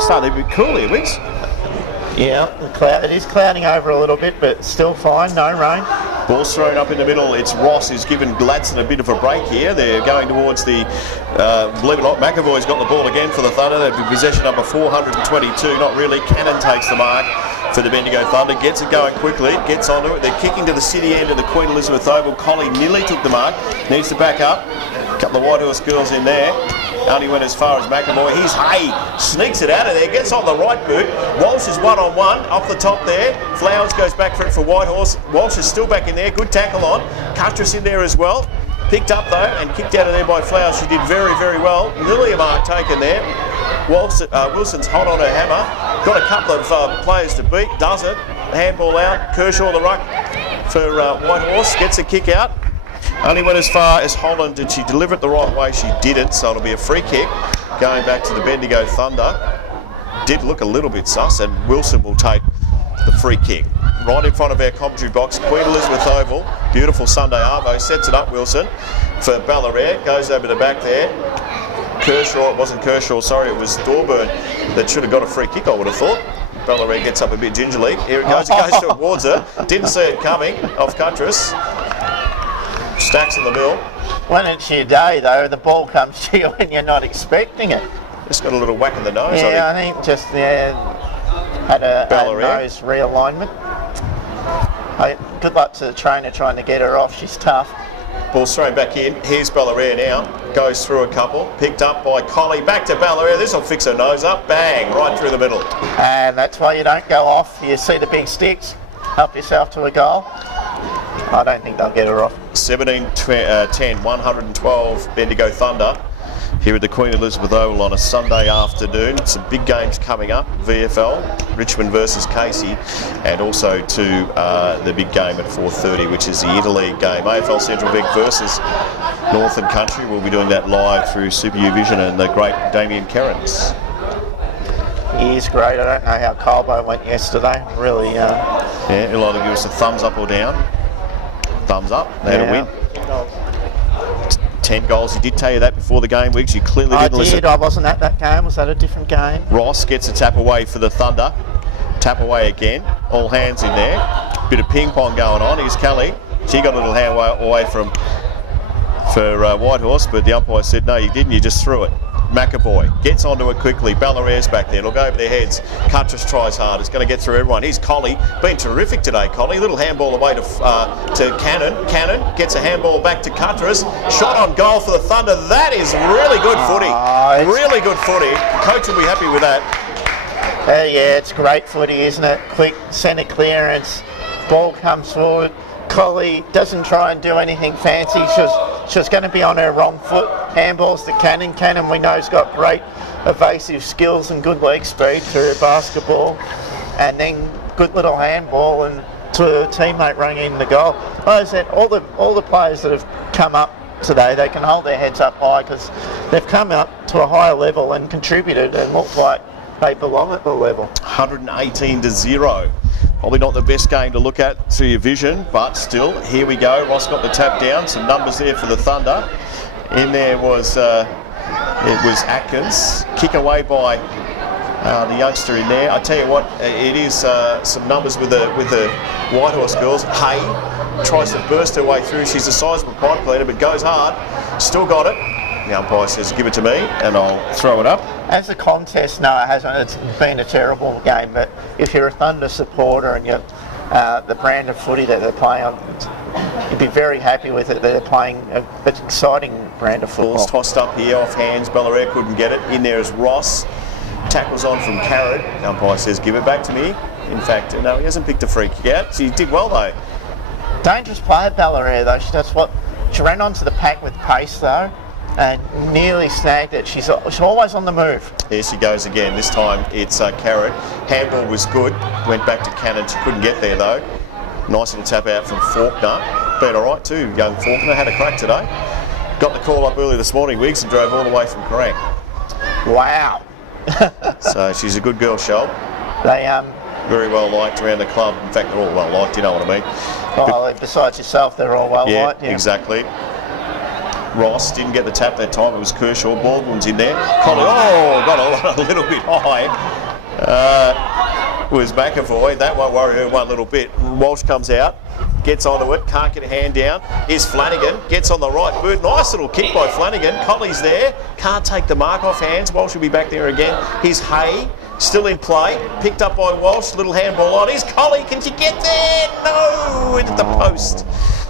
sun's starting to be cool here, Wicks. Yeah, it is clouding over a little bit, but still fine, no rain. Ball's thrown up in the middle. It's Ross who's given Gladstone a bit of a break here. They're going towards the, believe it or not, McAvoy's got the ball again for the Thunder. They've been possession number 422. Not really. Cannon takes the mark for the Bendigo Thunder. Gets it going quickly. Gets onto it. They're kicking to the city end of the Queen Elizabeth Oval. Collie nearly took the mark. Needs to back up. A couple of Whitehorse girls in there. Only went as far as McAvoy. He's Hay. Sneaks it out of there. Gets on the right boot. Walsh is one-on-one. Off the top there. Flowers goes back for it for Whitehorse. Walsh is still back in there. Good tackle on. Cuttress in there as well. Picked up though and kicked out of there by Flowers. She did very, very well. Nearly a mark taken there. Wilson's hot on her hammer. Got a couple of players to beat. Does it. Handball out. Kershaw the ruck for Whitehorse. Gets a kick out. Only went as far as Holland. Did she deliver it the right way? She didn't, so it'll be a free kick going back to the Bendigo Thunder. Did look a little bit sus, and Wilson will take the free kick. Right in front of our commentary box, Queen Elizabeth Oval. Beautiful Sunday arvo. Sets it up, Wilson, for Ballarat. Goes over the back there. Kershaw, it wasn't Kershaw, sorry, it was Dorburn that should have got a free kick, I would have thought. Ballarat gets up a bit gingerly. Here it goes towards her. Didn't see it coming off Cuttress. Stacks in the middle. When it's your day though, the ball comes to you when you're not expecting it. Just got a little whack in the nose. Yeah, I think just had a nose realignment. Good luck to the trainer trying to get her off. She's tough. Ball's thrown back in. Here's Ballarat now. Goes through a couple. Picked up by Collie. Back to Ballarat. This will fix her nose up. Bang! Right through the middle. And that's why you don't go off. You see the big sticks. Help yourself to a goal. I don't think they'll get her off. 17-10, 112 Bendigo Thunder here at the Queen Elizabeth Oval on a Sunday afternoon. Some big games coming up. VFL, Richmond versus Casey, and also to the big game at 4:30, which is the Interleague game. AFL Central Vic versus Northern Country. We'll be doing that live through Super U Vision and the great Damien Kerrins. He is great. I don't know how Colbo went yesterday. Really. Yeah, he'll either give us a thumbs up or down. Thumbs up. They had a win. 10 goals. He did tell you that before the game, Wiggs. You clearly didn't listen. I wasn't at that game. Was that a different game? Ross gets a tap away for the Thunder. Tap away again. All hands in there. Bit of ping pong going on. Here's Kelly. She got a little hand away for Whitehorse, but the umpire said, no, you didn't. You just threw it. McAvoy gets onto it quickly. Ballarat's back there. It'll go over their heads. Cuttress tries hard. It's going to get through everyone. Here's Collie. Been terrific today, Collie. Little handball away to Cannon. Cannon gets a handball back to Cuttress. Shot on goal for the Thunder. That is really good footy. Really good footy. Coach will be happy with that. Yeah, it's great footy, isn't it? Quick centre clearance. Ball comes forward. Collie doesn't try and do anything fancy. She was going to be on her wrong foot. Handballs to Cannon. Cannon, we know, has got great evasive skills and good leg speed to basketball. And then good little handball and to a teammate running in the goal. Like I said, all the players that have come up today, they can hold their heads up high because they've come up to a higher level and contributed and looked like they belong at the level. 118-0. Probably not the best game to look at through your vision, but still, here we go. Ross got the tap down. Some numbers there for the Thunder. In there was Atkins. Kick away by the youngster in there. I tell you what, it is some numbers with the Whitehorse girls. Hay tries to burst her way through. She's a sizable pipe cleaner, but goes hard. Still got it. The umpire says, give it to me, and I'll throw it up. As a contest, no, it hasn't. It's been a terrible game, but if you're a Thunder supporter and you're the brand of footy that they're playing on, you'd be very happy with it. They're playing an exciting brand of football. Ball's tossed up here off hands. Ballarat couldn't get it. In there is Ross. Tackles on from Carrot. The umpire says, give it back to me. In fact, no, he hasn't picked a free kick out. She did well, though. Dangerous player, Ballarat, though. She ran onto the pack with pace, though, and nearly snagged it. She's always on the move. Here she goes again. This time it's Carrot. Handball was good. Went back to Cannon. She couldn't get there, though. Nice little tap out from Faulkner. Been all right, too, young Faulkner. Had a crack today. Got the call up early this morning, Wiggs, and drove all the way from Kerrang. Wow. So she's a good girl, Shell. They very well liked around the club. In fact, they're all well liked, you know what I mean. Well, besides yourself, they're all well liked. Yeah, exactly. Ross didn't get the tap that time. It was Kershaw. Baldwin's in there. Collie, got a little bit high. Was McAvoy. That won't worry her one little bit. Walsh comes out, gets onto it, can't get a hand down. Here's Flanagan, gets on the right boot. Nice little kick by Flanagan. Collie's there, can't take the mark off hands. Walsh will be back there again. Here's Hay, still in play, picked up by Walsh. Little handball on. Here's Collie, can she get there? No, into the post.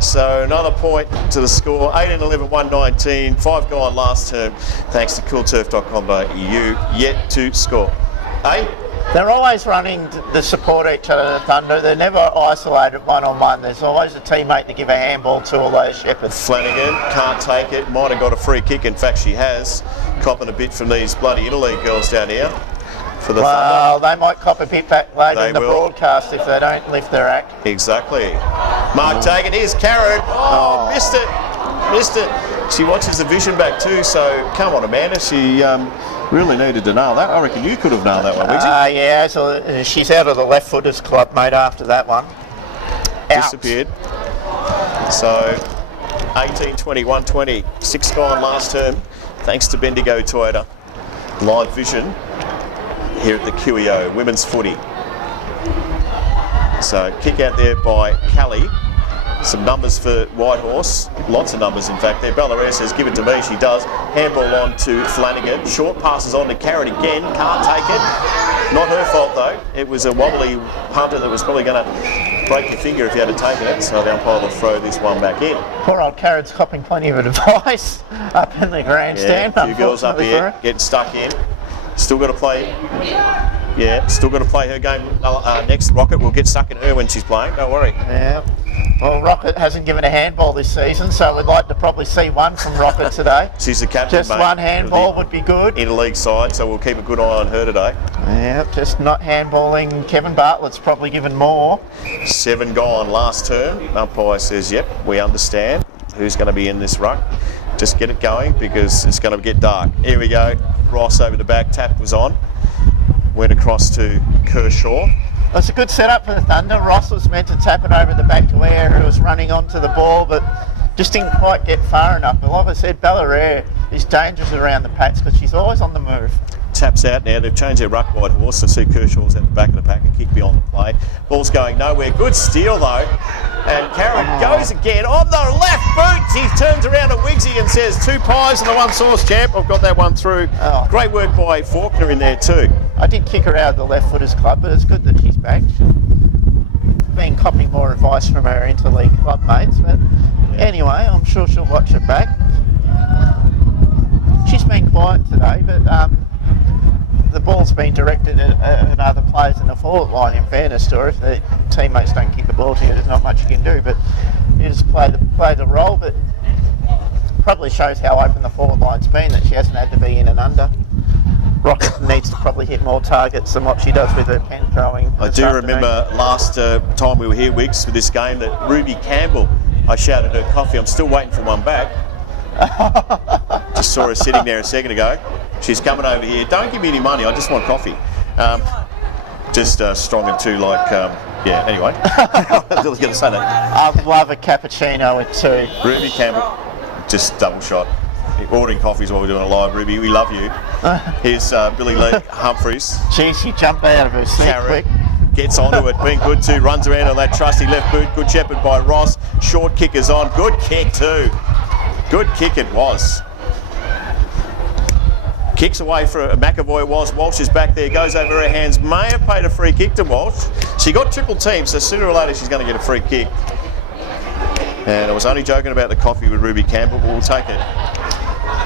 So another point to the score. 18-11, 119. 5 gone last term. Thanks to coolturf.com.au. Yet to score. Hey? They're always running to support each other, the Thunder. They're never isolated one-on-one. There's always a teammate to give a handball to, although Shepherd. Flanagan can't take it. Might have got a free kick. In fact, she has. Copping a bit from these bloody interleague girls down here for the Thunder. Well, they might cop a bit back later They in the will. broadcast if they don't lift their act. Exactly. Mark taken. Here's Karen. Oh, missed it. Missed it. She watches the vision back too, so come on, Amanda. She really needed to nail that. I reckon you could have nailed that one, Wiggsy. Yeah, so she's out of the left footers club, mate, after that one. Disappeared. So 18, 20, 120. 6 gone last term. Thanks to Bendigo Toyota. Live vision here at the QEO. Women's footy. So kick out there by Callie. Some numbers for Whitehorse, lots of numbers in fact there. Ballarat says give it to me, she does. Handball on to Flanagan, short passes on to Carrot again, can't take it. Not her fault though, it was a wobbly punter that was probably going to break your finger if you had taken it, so the umpire will throw this one back in. Poor old Carrot's copping plenty of advice up in the grandstand. Yeah, a few girls up here getting stuck in. Still got to play. Yeah, still got to play her game next. Rocket will get stuck in her when she's playing, don't worry. Yeah. Well, Rocket hasn't given a handball this season, so we'd like to probably see one from Rocket today. She's the captain, Just mate, one handball would be good. Interleague side, so we'll keep a good eye on her today. Yeah, just not handballing. Kevin Bartlett's probably given more. 7 gone last term. Umpire says, yep, we understand who's going to be in this ruck. Just get it going because it's going to get dark. Here we go. Ross over the back. Tap was on. Went across to Kershaw. Well, it's a good setup for the Thunder. Ross was meant to tap it over the back to where who was running onto the ball, but just didn't quite get far enough. But like I said, Ballarat is dangerous around the patch because she's always on the move. Taps out now. They've changed their ruck Whitehorse. So see Kershaw's at the back of the pack and kick beyond the play. Ball's going nowhere. Good steal though. And Karen goes again on the left boot. He turns around to Wiggsy and says 2 pies and the 1 sauce, champ. I've got that one through. Oh. Great work by Faulkner in there too. I did kick her out of the left footers club, but it's good that she's back. She's been copying more advice from her interleague club mates. But anyway, I'm sure she'll watch it back. She's been quiet today, but the ball's been directed at other players in the forward line, in fairness to her. If the teammates don't kick the ball to you, there's not much you can do, but you just play the role. But probably shows how open the forward line's been, that she hasn't had to be in and under. Rocket needs to probably hit more targets than what she does with her pen throwing. I do remember last time we were here, Wiggs, for this game, that Ruby Campbell, I shouted her coffee. I'm still waiting for one back. Just saw her sitting there a second ago. She's coming over here. Don't give me any money, I just want coffee. Just strong and two, like, yeah, anyway. I was going to say that. I'd love a cappuccino with 2. Ruby Campbell, just double shot. Ordering coffees while we're doing a live, Ruby. We love you. Here's Billy Lee Humphreys. Geez, she jumped out of her seat quick. Gets onto it, being good too. Runs around on that trusty left boot. Good shepherd by Ross. Short kick is on. Good kick too. Good kick it was. Kicks away for McAvoy was. Walsh is back there. Goes over her hands. May have paid a free kick to Walsh. She got triple team, so sooner or later she's going to get a free kick. And I was only joking about the coffee with Ruby Campbell, but we'll take it.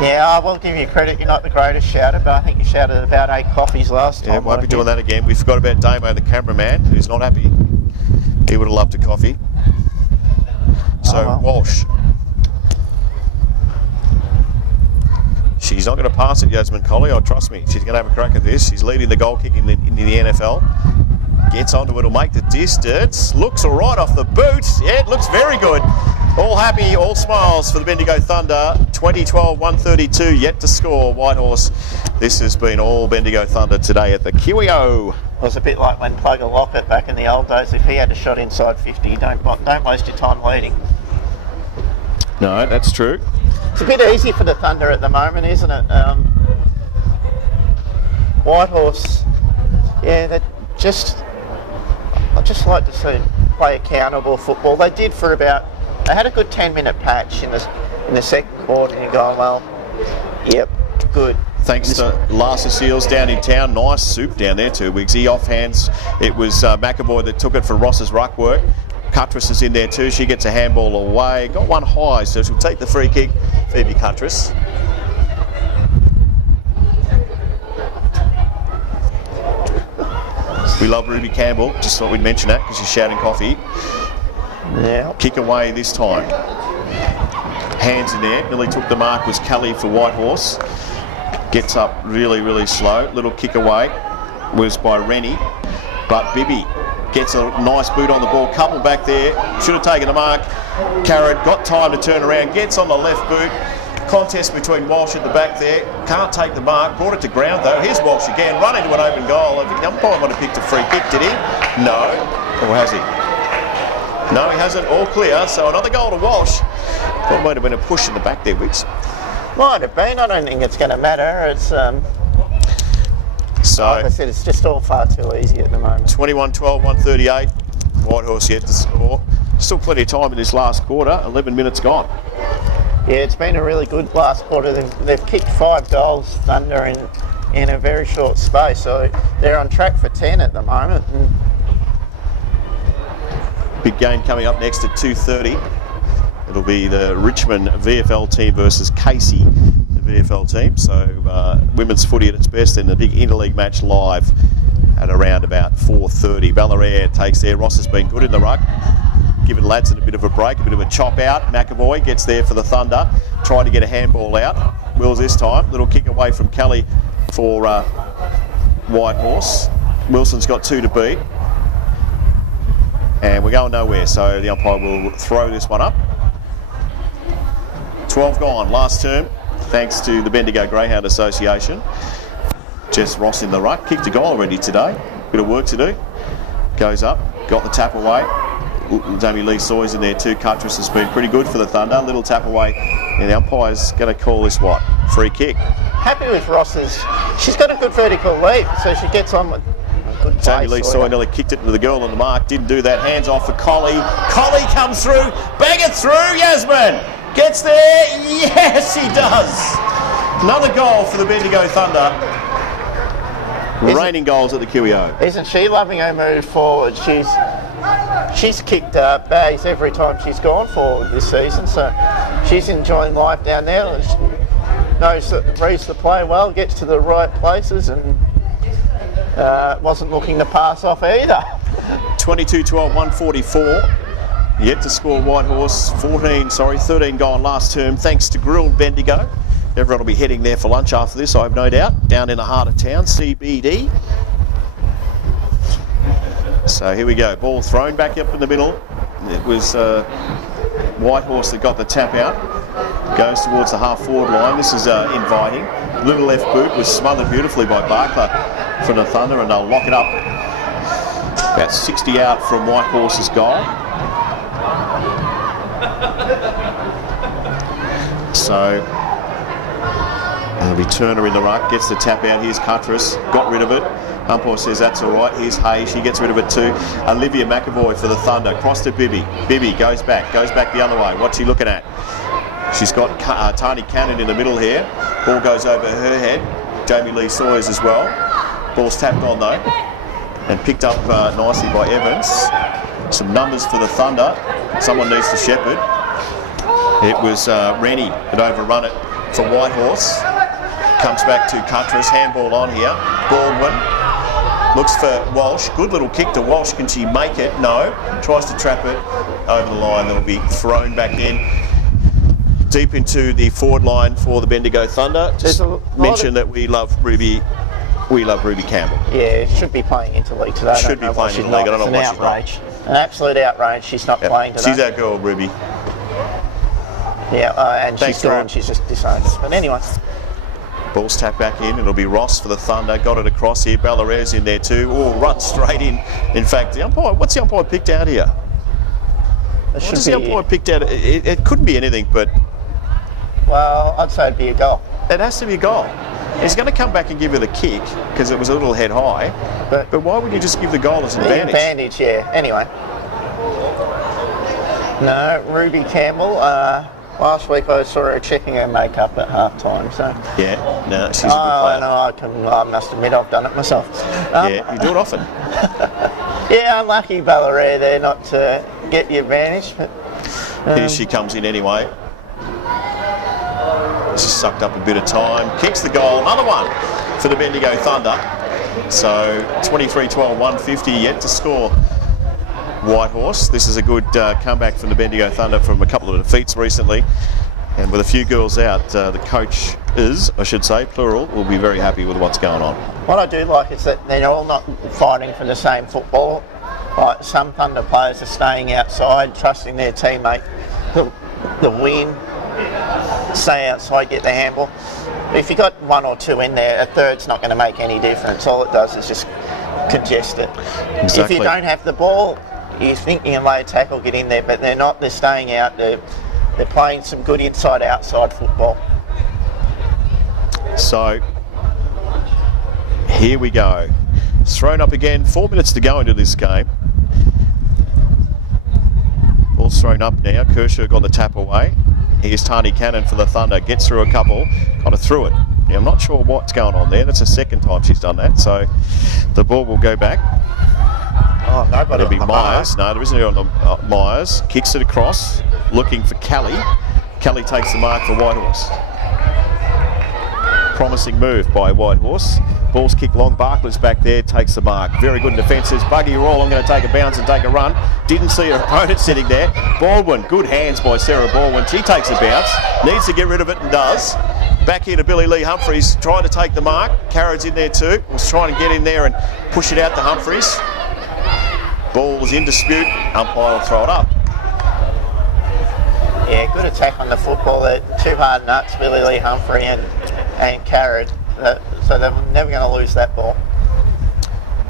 Yeah, I will give you credit. You're not the greatest shouter, but I think you shouted about 8 coffees last time. Yeah, won't be doing that again. We forgot about Damo, the cameraman, who's not happy. He would have loved a coffee. So, Walsh. She's not going to pass it, Yasmin Colley, oh, trust me. She's going to have a crack at this. She's leading the goal kick in the NFL. Gets onto it, will make the distance. Looks all right off the boot. Yeah, it looks very good. All happy, all smiles for the Bendigo Thunder. 2012-132, yet to score. Whitehorse, this has been all Bendigo Thunder today at the QEO. It was a bit like when Plugger Lockett back in the old days. If he had a shot inside 50, don't waste your time leading. No, that's true. It's a bit easy for the Thunder at the moment, isn't it? Whitehorse, yeah, I'd just like to see play accountable football. They did for about, they had a good 10-minute patch in the second quarter, and you're going, well, yep, good. Thanks to Larsa Seals down in town. Nice soup down there too, Wigsy. Off hands, it was McAvoy that took it for Ross's ruck work. Cuttress is in there too. She gets a handball away. Got one high, so she'll take the free kick. Phoebe Cuttress. We love Ruby Campbell. Just thought we'd mention that because she's shouting coffee. Yeah. Kick away this time. Hands in there. Nearly took the mark was Kelly for Whitehorse. Gets up really, really slow. Little kick away was by Rennie. But Bibby gets a nice boot on the ball. Couple back there. Should have taken the mark. Carrot got time to turn around. Gets on the left boot. Contest between Walsh at the back there. Can't take the mark. Brought it to ground though. Here's Walsh again. Run into an open goal. I think the umpire might have picked a free kick, did he? No. Or has he? No, he hasn't. All clear. So another goal to Walsh. Thought it might have been a push in the back there, Wicks. Might have been. I don't think it's going to matter. It's so like I said, it's just all far too easy at the moment. 21-12, 138. Whitehorse yet to score. Still plenty of time in this last quarter. 11 minutes gone. Yeah, it's been a really good last quarter. They've kicked 5 goals, Thunder, in a very short space. So they're on track for 10 at the moment. And big game coming up next at 2:30. It'll be the Richmond VFL team versus Casey, the VFL team. So women's footy at its best in the big interleague match live at around about 4:30. Ballarat takes there. Ross has been good in the ruck, giving Ladson a bit of a break, a bit of a chop out. McAvoy gets there for the Thunder, trying to get a handball out. Wills this time. Little kick away from Kelly for Whitehorse. Wilson's got 2 to beat. And we're going nowhere, so the umpire will throw this one up. 12 gone, last term, thanks to the Bendigo Greyhound Association. Jess Ross in the ruck, kicked a goal already today. Bit of work to do. Goes up, got the tap away. Jamie Lee Sawyer's in there too. Cuttress has been pretty good for the Thunder. Little tap away, and the umpire's going to call this what? Free kick. happy with Ross's. She's got a good vertical leap, so she gets on with a good Jamie play. Lee Sawyer nearly kicked it to the girl on the mark. Didn't do that. Hands off for Collie. Collie comes through. Bang it through. Yasmin gets there. Yes, he does. Another goal for the Bendigo Thunder. Reigning goals at the QEO. Isn't she loving her move forward? She's kicked bags every time she's gone forward this season, so she's enjoying life down there. She reads the play well, gets to the right places, and wasn't looking to pass off either. 22-12, 144. Yet to score Whitehorse. 13 gone last term, thanks to Grilled Bendigo. Everyone will be heading there for lunch after this, I have no doubt, down in the heart of town, CBD. So here we go, ball thrown back up in the middle. It was Whitehorse that got the tap out. Goes towards the half-forward line. This is inviting. Little left boot was smothered beautifully by Barker for the Thunder, and they'll lock it up. About 60 out from Whitehorse's goal. So the returner in the ruck gets the tap out. Here's Cuttress, got rid of it. Umpire says that's all right. Here's Hay, she gets rid of it too. Olivia McAvoy for the Thunder, cross to Bibby. Bibby goes back the other way. What's she looking at? She's got Tani Cannon in the middle here. Ball goes over her head. Jamie Lee Sawyers as well. Ball's tapped on though, and picked up nicely by Evans. Some numbers for the Thunder. Someone needs to shepherd. It was Rennie that overrun it for Whitehorse. Comes back to Cuttress, handball on here. Baldwin looks for Walsh. Good little kick to Walsh. Can she make it? No. Tries to trap it over the line. That'll be thrown back in. Deep into the forward line for the Bendigo Thunder. Just mention that we love Ruby. We love Ruby Campbell. Yeah, should be playing interleague today. Should be playing interleague. I don't know why she's not. An absolute outrage. She's not playing today. She's our girl, Ruby. Yeah, and she's gone. She's just disowned us. But anyway. Ball's tapped back in. It'll be Ross for the Thunder. Got it across here. Ballarez in there too. Oh, run straight in. In fact, the umpire. What's the umpire picked out here? What has the umpire picked out? It couldn't be anything but Well, I'd say it'd be a goal. It has to be a goal. He's going to come back and give you the kick because it was a little head high. But why would you just give the goal as an advantage? Advantage, yeah. Anyway. No, Ruby Campbell. Last week I saw her checking her makeup at half-time, so... Yeah, no, she's a good player. No, I must admit I've done it myself. Yeah, you do it often. Yeah, unlucky Ballarat there not to get the advantage, but... Here she comes in anyway. She's sucked up a bit of time. Kicks the goal. Another one for the Bendigo Thunder. So 23-12, 150 yet to score. Whitehorse. This is a good comeback from the Bendigo Thunder from a couple of defeats recently. And with a few girls out, the coach I should say, plural, will be very happy with what's going on. What I do like is that they're all not fighting for the same football. Like some Thunder players are staying outside, trusting their teammate the win, stay outside, get the handball. If you got one or two in there, a third's not going to make any difference. All it does is just congest it. Exactly. If you don't have the ball, you think you can lay a tackle, get in there, but they're not. They're staying out. They're playing some good inside-outside football. So here we go. It's thrown up again. 4 minutes to go into this game. Ball's thrown up now. Kershaw got the tap away. Here's Tani Cannon for the Thunder. Gets through a couple. Kind of threw it. Now, I'm not sure what's going on there. That's the second time she's done that. So the ball will go back. Oh, nobody. It'll be Myers. No, there isn't anyone on Myers. Kicks it across. Looking for Kelly. Kelly takes the mark for Whitehorse. Promising move by Whitehorse. Ball's kicked long. Barklett's back there, takes the mark. Very good defences. Buggy Roll, I'm going to take a bounce and take a run. Didn't see her opponent sitting there. Baldwin, good hands by Sarah Baldwin. She takes a bounce. Needs to get rid of it and does. Back here to Billy Lee Humphries, trying to take the mark. Carrod's in there too. Was trying to get in there and push it out to Humphries. Ball was in dispute. Umpire will throw it up. Yeah, good attack on the football. They're two hard nuts, Billy Lee Humphrey and Carrod. So they're never going to lose that ball.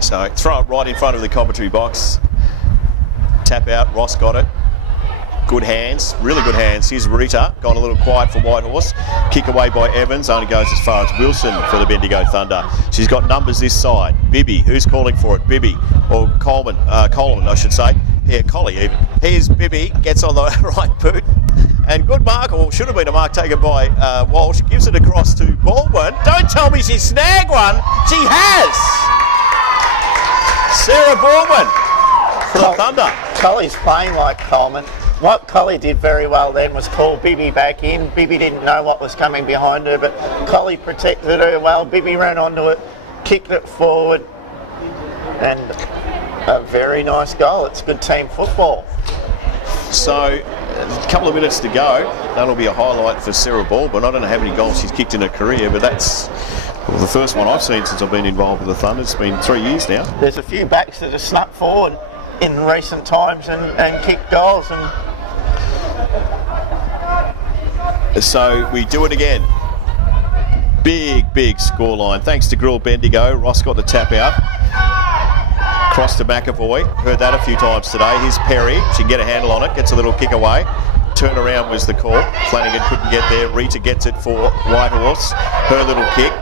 So throw it right in front of the commentary box. Tap out, Ross got it. Good hands, really good hands. Here's Rita, gone a little quiet for Whitehorse. Kick away by Evans, only goes as far as Wilson for the Bendigo Thunder. She's got numbers this side. Bibby, who's calling for it? Bibby, or Coleman I should say. Yeah, Collie even. Here's Bibby, gets on the right boot. And good mark, or should have been a mark taken by Walsh. Gives it across to Baldwin. Don't tell me she snagged one. She has! Sarah Baldwin for the Thunder. Colley's playing like Coleman. What Colley did very well then was call Bibby back in. Bibby didn't know what was coming behind her, but Colley protected her well. Bibby ran onto it, kicked it forward, and a very nice goal. It's good team football. So, a couple of minutes to go. That'll be a highlight for Sarah Baldwin. I don't know how many goals she's kicked in her career, but that's the first one I've seen since I've been involved with the Thunder. It's been 3 years now. There's a few backs that have snuck forward in recent times and kicked goals. So we do it again. Big scoreline. Thanks to Grill Bendigo. Ross got the tap out. Cross to McAvoy. Heard that a few times today. Here's Perry. She can get a handle on it. Gets a little kick away. Turn around was the call. Flanagan couldn't get there. Rita gets it for Whitehorse. Her little kick.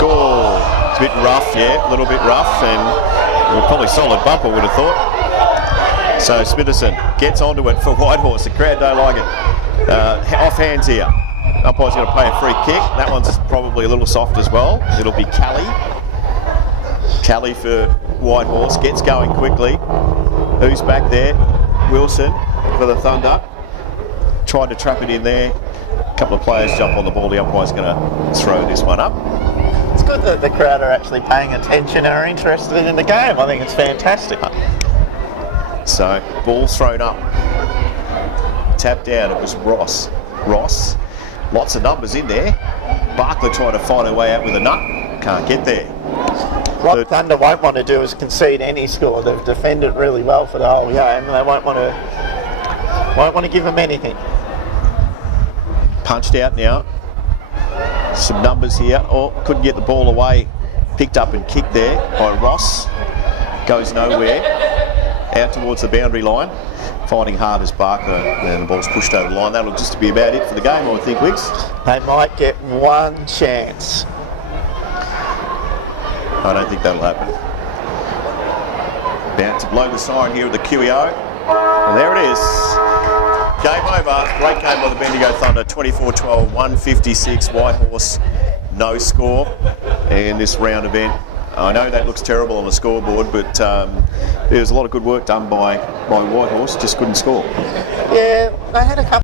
Goal. It's a bit rough, yeah. A little bit rough. And probably solid bumper, would have thought. So Smitherson gets onto it for Whitehorse. The crowd don't like it. Off hands here. Umpire's going to play a free kick. That one's probably a little soft as well. It'll be Callie. Callie for Whitehorse. Gets going quickly. Who's back there? Wilson for the Thunder. Tried to trap it in there. A couple of players jump on the ball. The umpire's going to throw this one up. It's good that the crowd are actually paying attention and are interested in the game. I think it's fantastic. So, ball thrown up. Tapped out, it was Ross. Lots of numbers in there. Barkley trying to find her way out with a nut. Can't get there. What Thunder won't want to do is concede any score. They've defended really well for the whole game. They won't want to give them anything. Punched out now. Some numbers here. Oh, couldn't get the ball away. Picked up and kicked there by Ross. Goes nowhere. Out towards the boundary line. fighting hard as Barker, and the ball's pushed over the line. That'll just be about it for the game, I would think, Wiggs. They might get one chance. I don't think that'll happen. About to blow the siren here at the QEO. And there it is. Game over. Great game by the Bendigo Thunder. 24-12, 156. Whitehorse, no score in this round event. I know that looks terrible on the scoreboard, but there was a lot of good work done by Whitehorse. Just couldn't score. Yeah, they had a couple